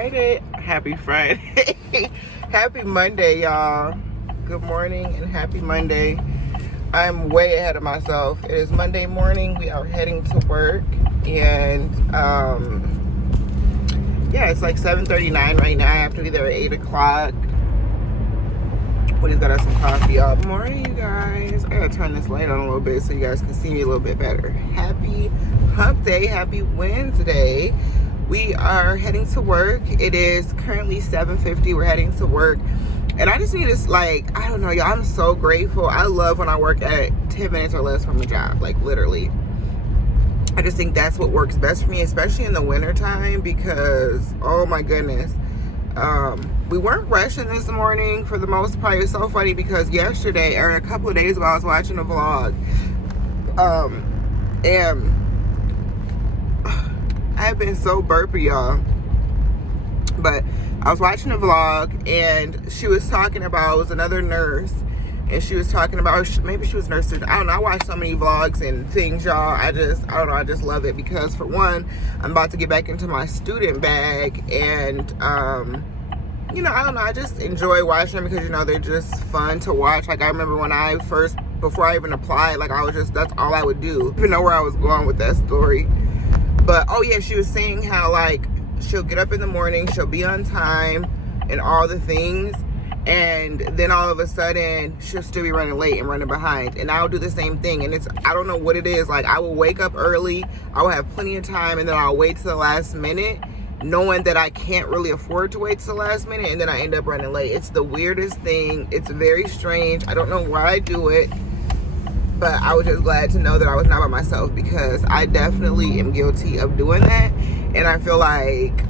Friday. Happy Friday. Happy Monday, y'all. Good morning and happy Monday. I'm way ahead of myself. It is Monday morning. We are heading to work. And, yeah, it's like 7:39 right now. I have to be there at 8 o'clock. Woody's got us some coffee, y'all. Good morning, you guys. I gotta turn this light on a little bit so you guys can see me a little bit better. Happy hump day. Happy Wednesday. We are heading to work. It is currently 7:50. We're heading to work. And I just need this, like, I don't know, y'all. I'm so grateful. I love when I work at 10 minutes or less from a job, like literally. I just think that's what works best for me, especially in the winter time, because, oh my goodness. We weren't rushing this morning for the most part. It's so funny because yesterday, or a couple of days ago, I was watching a vlog. And I've been so burpy, y'all. But I was watching a vlog and she was talking about, it was another nurse, and she was talking about, maybe she was nursing, I don't know. I watch so many vlogs and things, y'all. I don't know, I just love it because, for one, I'm about to get back into my student bag, and you know, I don't know, I just enjoy watching them because, you know, they're just fun to watch. Like, I remember when I first, before I even applied, like, I was just, that's all I would do. I didn't even know where I was going with that story. But, oh yeah, she was saying how, like, she'll get up in the morning, she'll be on time and all the things, and then all of a sudden she'll still be running late and running behind. And I'll do the same thing, and it's, I don't know what it is. Like, I will wake up early, I will have plenty of time, and then I'll wait to the last minute, knowing that I can't really afford to wait to the last minute, and then I end up running late. It's the weirdest thing. It's very strange. I don't know why I do it, but I was just glad to know that I was not by myself, because I definitely am guilty of doing that. And I feel like,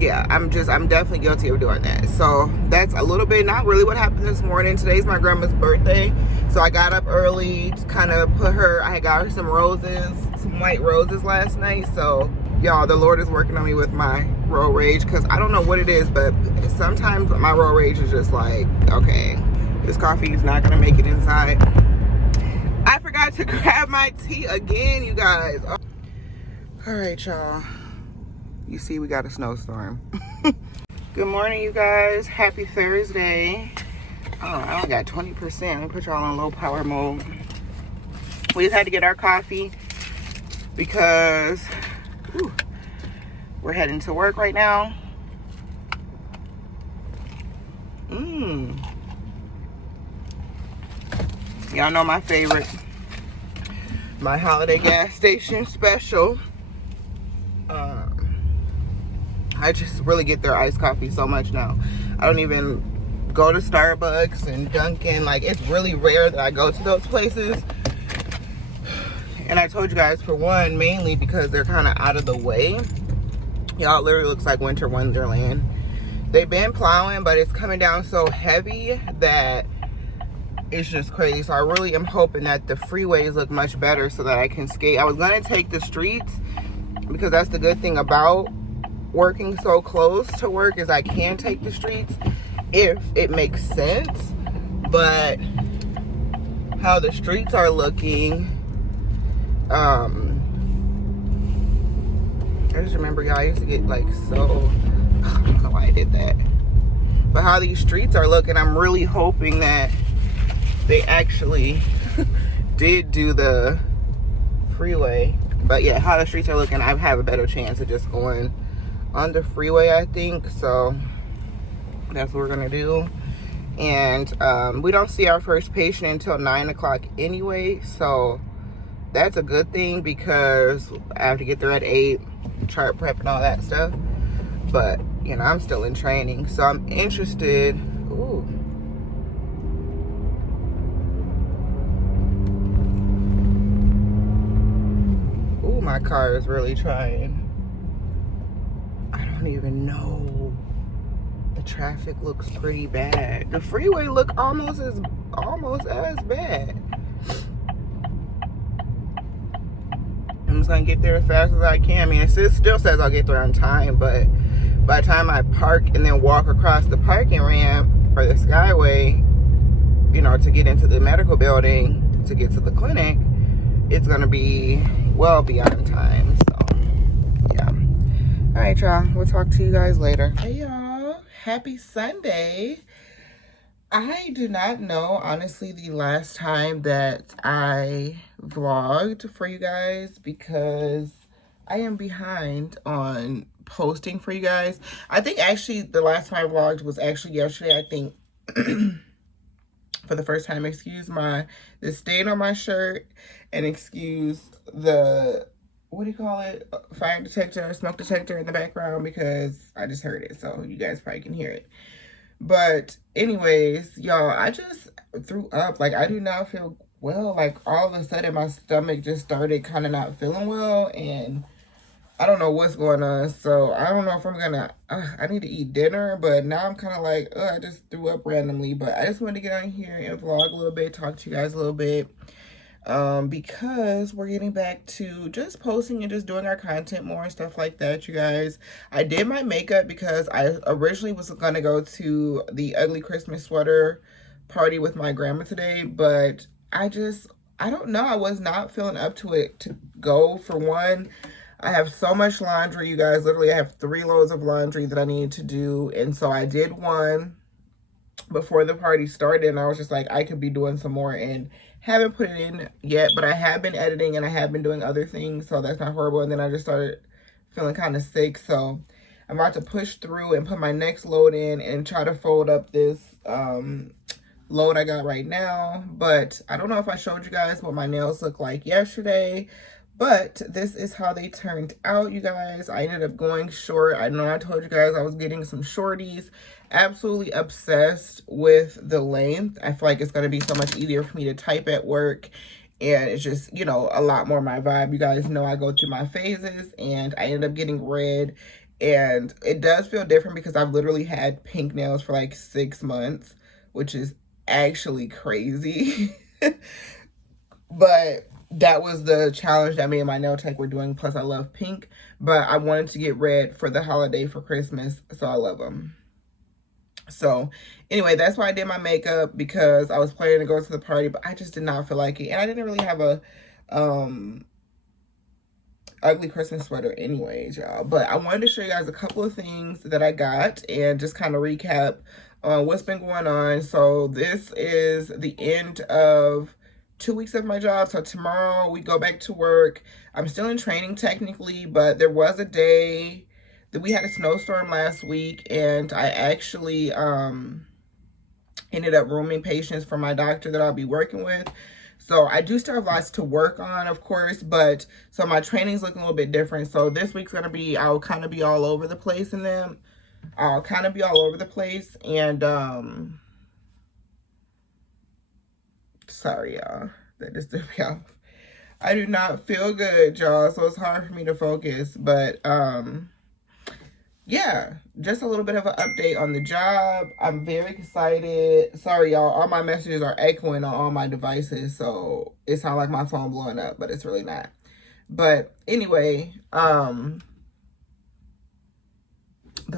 yeah, I'm definitely guilty of doing that. So that's a little bit, not really what happened this morning. Today's my grandma's birthday. So I got up early to kind of put her, I got her some roses, some white roses last night. So y'all, the Lord is working on me with my road rage, because I don't know what it is, but sometimes my road rage is just like, okay, this coffee is not gonna make it inside. I forgot to grab my tea again, you guys. Oh. All right, y'all. You see, we got a snowstorm. Good morning, you guys. Happy Thursday. Oh, I only got 20%. Let me put y'all on low power mode. We just had to get our coffee because we're heading to work right now. Y'all know my favorite, my holiday gas station special. I just really get their iced coffee so much now. I don't even go to Starbucks and Dunkin'. Like, it's really rare that I go to those places. And I told you guys, for one, mainly because they're kind of out of the way. Y'all, it literally looks like winter wonderland. They've been plowing, but it's coming down so heavy that it's just crazy. So I really am hoping that the freeways look much better so that I can skate. I was gonna take the streets, because that's the good thing about working so close to work, is I can take the streets if it makes sense. But how the streets are looking, I just remember, y'all, I used to get like so, I don't know why I did that, but how these streets are looking, I'm really hoping that they actually did do the freeway. But yeah, how the streets are looking, I have a better chance of just going on the freeway, I think. So that's what we're gonna do. And we don't see our first patient until 9 o'clock anyway, so that's a good thing, because I have to get there at 8, chart prep and all that stuff. But you know, I'm still in training, so I'm interested. My car is really trying. I don't even know. The traffic looks pretty bad. The freeway look almost as bad. I'm just gonna get there as fast as I can. I mean, it still says I'll get there on time, but by the time I park and then walk across the parking ramp or the skyway, you know, to get into the medical building to get to the clinic, it's gonna be well beyond time. So yeah, All right, y'all. We'll talk to you guys later. Hey, y'all. Happy Sunday. I do not know, honestly, the last time that I vlogged for you guys because I am behind on posting for you guys. I think actually the last time I vlogged was actually yesterday. I think for the first time, excuse the stain on my shirt and excuse the, what do you call it? Fire detector, smoke detector in the background because I just heard it. So you guys probably can hear it. But anyways, y'all, I just threw up. Like, I do not feel well. Like, all of a sudden, my stomach just started kind of not feeling well. And I don't know what's going on. So, I don't know if I'm going to... I need to eat dinner. But now I'm kind of like, I just threw up randomly. But I just wanted to get on here and vlog a little bit. Talk to you guys a little bit. Because we're getting back to just posting and just doing our content more and stuff like that, you guys. I did my makeup because I originally was gonna go to the ugly Christmas sweater party with my grandma today, but I don't know, I was not feeling up to it to go. For one, I have so much laundry, you guys. Literally, I have 3 loads of laundry that I need to do, and so I did one before the party started, and I was just like, I could be doing some more, and haven't put it in yet, but I have been editing and I have been doing other things, so that's not horrible. And then I just started feeling kind of sick, so I'm about to push through and put my next load in and try to fold up this load I got right now. But I don't know if I showed you guys what my nails look like yesterday, but this is how they turned out, you guys. I ended up going short. I know I told you guys I was getting some shorties. Absolutely obsessed with the length. I feel like it's going to be so much easier for me to type at work. And it's just, you know, a lot more my vibe. You guys know I go through my phases. And I ended up getting red. And it does feel different because I've literally had pink nails for like 6 months. Which is actually crazy. But that was the challenge that me and my nail tech were doing. Plus, I love pink. But I wanted to get red for the holiday for Christmas. So I love them. So anyway, that's why I did my makeup, because I was planning to go to the party, but I just did not feel like it. And I didn't really have a ugly Christmas sweater anyways, y'all. But I wanted to show you guys a couple of things that I got and just kind of recap on what's been going on. So this is the end of 2 weeks of my job. So tomorrow we go back to work. I'm still in training technically, but there was a day that we had a snowstorm last week, and I actually ended up rooming patients for my doctor that I'll be working with. So I do still have lots to work on, of course, but so my training's looking a little bit different. So this week's gonna be, I'll kind of be all over the place in them. I'll kind of be all over the place, and sorry y'all, that just threw me off. I do not feel good, y'all, so it's hard for me to focus, but yeah, just a little bit of an update on the job. I'm very excited. Sorry, y'all. All my messages are echoing on all my devices, so it sounds like my phone blowing up, but it's really not. But anyway, the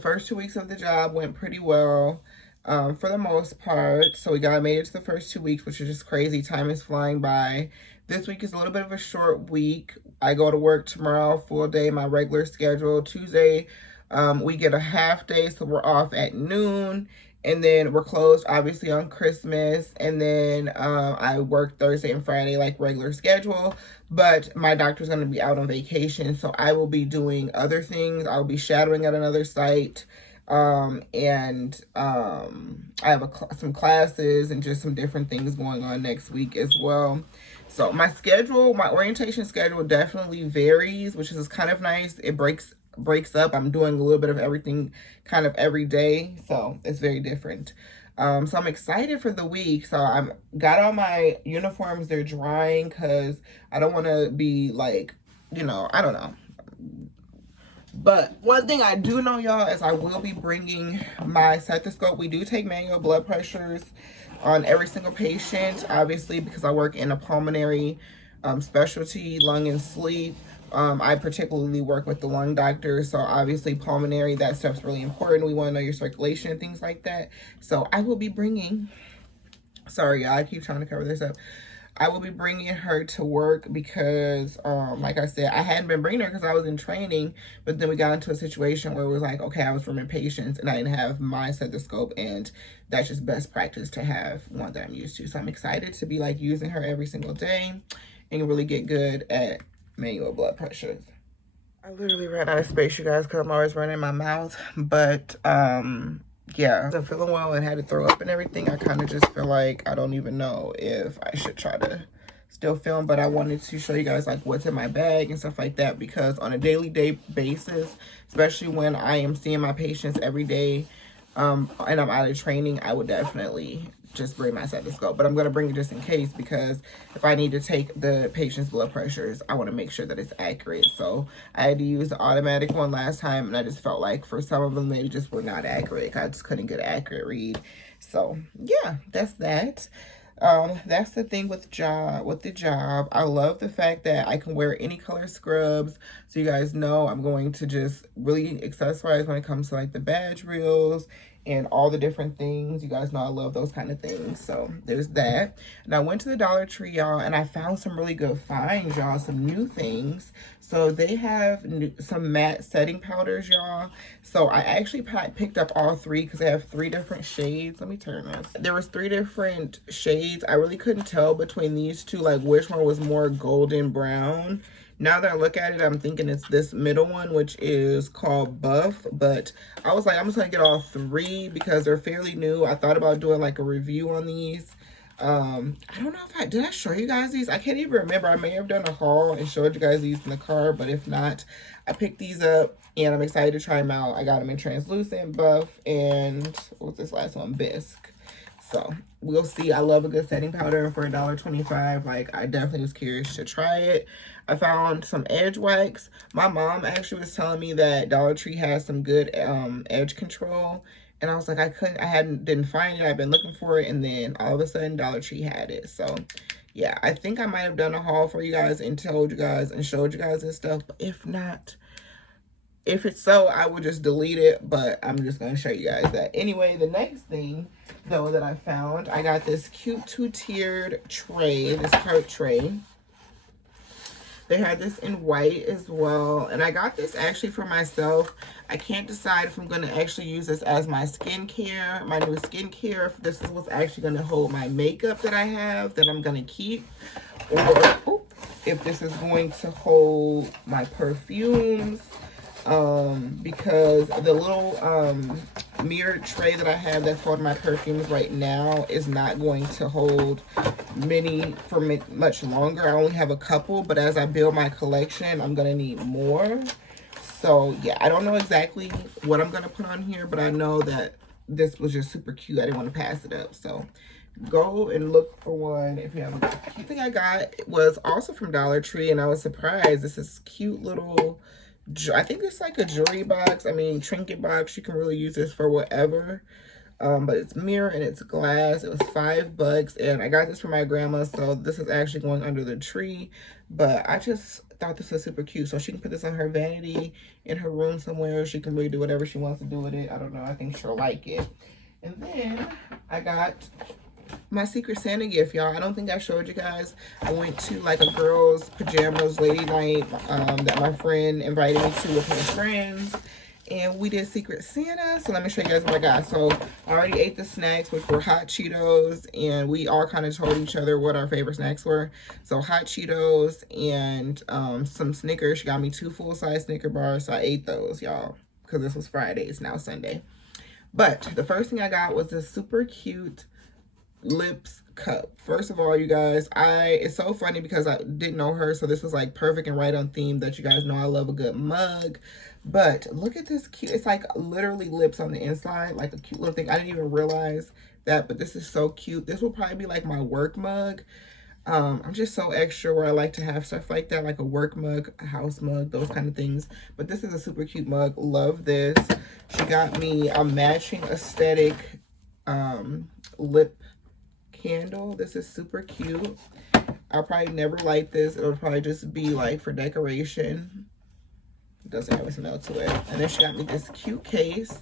first 2 weeks of the job went pretty well, for the most part. So we made it to the first 2 weeks, which is just crazy. Time is flying by. This week is a little bit of a short week. I go to work tomorrow, full day, my regular schedule. Tuesday, we get a half day, so we're off at noon, and then we're closed obviously on Christmas, and then I work Thursday and Friday like regular schedule, but my doctor's going to be out on vacation, so I will be doing other things. I'll be shadowing at another site, and I have some classes and just some different things going on next week as well. So my orientation schedule definitely varies, which is kind of nice. It breaks up. I'm doing a little bit of everything kind of every day, so it's very different. So I'm excited for the week. So I'm got all my uniforms. They're drying because I don't want to be like, you know, I don't know. But one thing I do know, y'all, is I will be bringing my stethoscope. We do take manual blood pressures on every single patient, obviously, because I work in a pulmonary specialty, lung and sleep. I particularly work with the lung doctor, so obviously pulmonary, that stuff's really important. We want to know your circulation and things like that. So I will be bringing, sorry, I keep trying to cover this up. I will be bringing her to work because, like I said, I hadn't been bringing her because I was in training, but then we got into a situation where it was like, okay, I was rooming patients and I didn't have my stethoscope, and that's just best practice to have one that I'm used to. So I'm excited to be like using her every single day and really get good at manual blood pressures. I literally ran out of space, you guys, because I'm always running my mouth, but yeah, I'm feeling well and had to throw up and everything. I kind of just feel like I don't even know if I should try to still film, but I wanted to show you guys like what's in my bag and stuff like that, because on a daily basis, especially when I am seeing my patients every day and I'm out of training, I would definitely just bring my stethoscope, but I'm going to bring it just in case, because if I need to take the patient's blood pressures, I want to make sure that it's accurate. So I had to use the automatic one last time, and I just felt like for some of them they just were not accurate. I just couldn't get an accurate read. So yeah, that's that. That's the thing with the job. I love the fact that I can wear any color scrubs. So you guys know I'm going to just really accessorize when it comes to like the badge reels and all the different things. You guys know I love those kind of things. So there's that. And I went to the Dollar Tree, y'all, and I found some really good finds, y'all, some new things. So they have some matte setting powders, y'all. So I actually picked up all three because they have 3 different shades. Let me turn this. There was 3 different shades. I really couldn't tell between these two, like which one was more golden brown. Now that I look at it, I'm thinking it's this middle one, which is called Buff. But I was like, I'm just going to get all 3 because they're fairly new. I thought about doing like a review on these. I don't know if did I show you guys these? I can't even remember. I may have done a haul and showed you guys these in the car. But if not, I picked these up and I'm excited to try them out. I got them in translucent, Buff, and what was this last one? Bisque. So we'll see. I love a good setting powder for $1.25. Like, I definitely was curious to try it. I found some edge wax. My mom actually was telling me that Dollar Tree has some good edge control, and I was like, didn't find it. I've been looking for it, and then all of a sudden Dollar Tree had it. So yeah, I think I might have done a haul for you guys and told you guys and showed you guys this stuff. But if not, if it's so, I will just delete it, but I'm just going to show you guys that. Anyway, the next thing, though, that I found, I got this cute 2-tiered tray, this cart tray. They had this in white as well, and I got this actually for myself. I can't decide if I'm going to actually use this as my skincare, my new skincare, if this is what's actually going to hold my makeup that I have that I'm going to keep, or if this is going to hold my perfumes. Because the little mirrored tray that I have that's holding my perfumes right now is not going to hold many for much longer. I only have a couple, but as I build my collection, I'm gonna need more. So yeah, I don't know exactly what I'm gonna put on here, but I know that this was just super cute. I didn't want to pass it up, so go and look for one if you haven't. The cute thing I got was also from Dollar Tree, and I was surprised. This is cute little, I think it's like a jewelry box. I mean, trinket box. You can really use this for whatever. But it's mirror and it's glass. It was $5, and I got this for my grandma, so this is actually going under the tree. But I just thought this was super cute, so she can put this on her vanity in her room somewhere. She can really do whatever she wants to do with it. I don't know. I think she'll like it. And then I got my Secret Santa gift, y'all. I don't think I showed you guys. I went to like a girls' pajamas lady night that my friend invited me to with her friends, and we did Secret Santa. So let me show you guys what I got. So I already ate the snacks, which were hot Cheetos, and we all kind of told each other what our favorite snacks were. So hot Cheetos and some Snickers. She got me 2 full-size Snicker bars, so I ate those, y'all, because this was Friday. It's now Sunday. But the first thing I got was this super cute lips cup. First of all, you guys, it's so funny because I didn't know her, so this was like perfect and right on theme that you guys know I love a good mug. But look at this cute, it's like literally lips on the inside, like a cute little thing. I didn't even realize that, but this is so cute. This will probably be like my work mug. I'm just so extra where I like to have stuff like that, like a work mug, a house mug, those kind of things. But this is a super cute mug. Love this. She got me a matching aesthetic lip candle. This is super cute. I'll probably never light this. It'll probably just be like for decoration. It doesn't have a smell to it. And then she got me this cute case,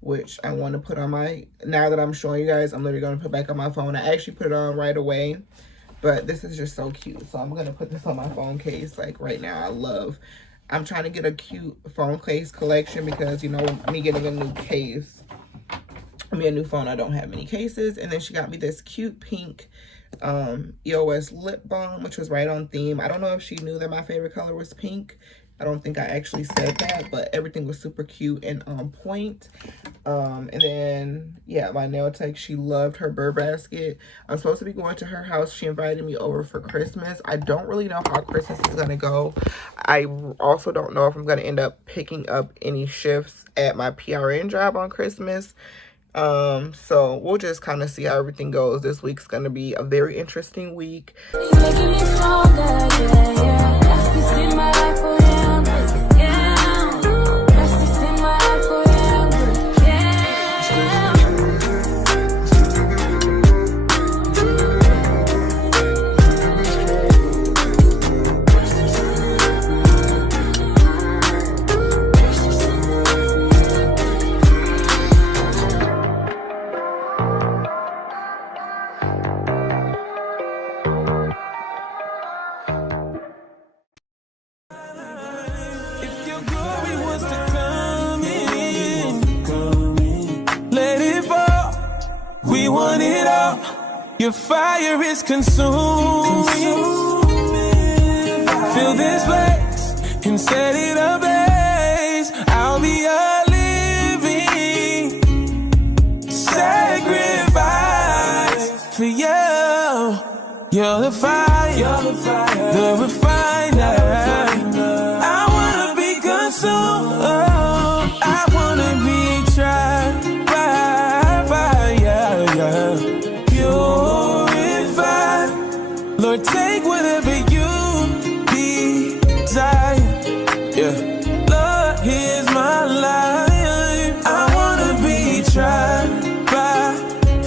which I want to put on my, now that I'm showing you guys, I'm literally going to put back on my phone. I actually put it on right away. But this is just so cute. So I'm gonna put this on my phone case like right now. I'm trying to get a cute phone case collection because, you know, me getting a new case, a new phone, I don't have many cases. And then she got me this cute pink EOS lip balm, which was right on theme. I don't know if she knew that my favorite color was pink. I don't think I actually said that, but everything was super cute and on point. And then, yeah, my nail tech, she loved her Burr basket. I'm supposed to be going to her house. She invited me over for Christmas. I don't really know how Christmas is going to go. I also don't know if I'm going to end up picking up any shifts at my PRN job on Christmas. So we'll just kind of see how everything goes. This week's going to be a very interesting week. You're making me stronger, yeah, yeah. That's the in my life for him, yeah. That's the in my life for him, yeah. We want it all. Your fire is consuming. Fill this place and set it ablaze. I'll be a living sacrifice for you. You're the fire, the refiner. I wanna be consumed. I wanna be tried. Purified, Lord, take whatever you desire. Yeah, Lord, here's my life. I wanna be tried by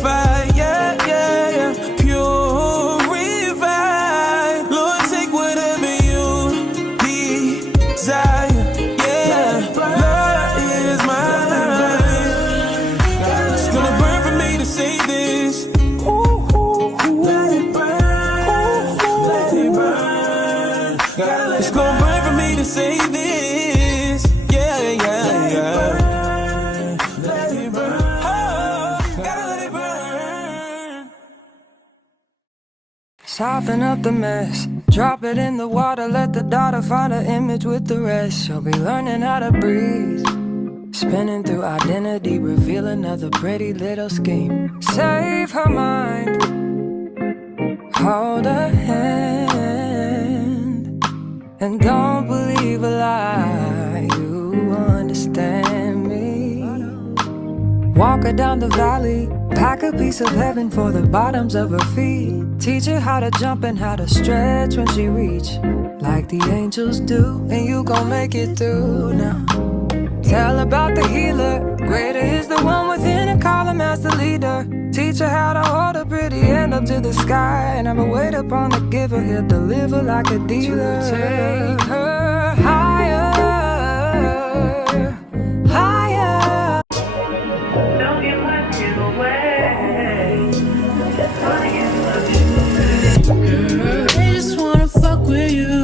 fire. Yeah, yeah, yeah. Purified, Lord, take whatever you desire. Yeah, Lord, here's my life. It's gonna burn for me to say this. It's gonna burn for me to say this. Yeah, yeah, yeah. Let it burn. Oh, gotta let it burn. Soften up the mess, drop it in the water, let the daughter find her image with the rest. She'll be learning how to breathe, spinning through identity, reveal another pretty little scheme. Save her mind, hold her hand, and don't believe a lie. You understand me. Walk her down the valley, pack a piece of heaven for the bottoms of her feet. Teach her how to jump and how to stretch when she reach, like the angels do, and you gon' make it through now. Tell about the healer, greater is the one within, and call him as the leader. Teach her how to hold a pretty hand up to the sky, and never wait upon the giver, he'll deliver like a dealer. To take her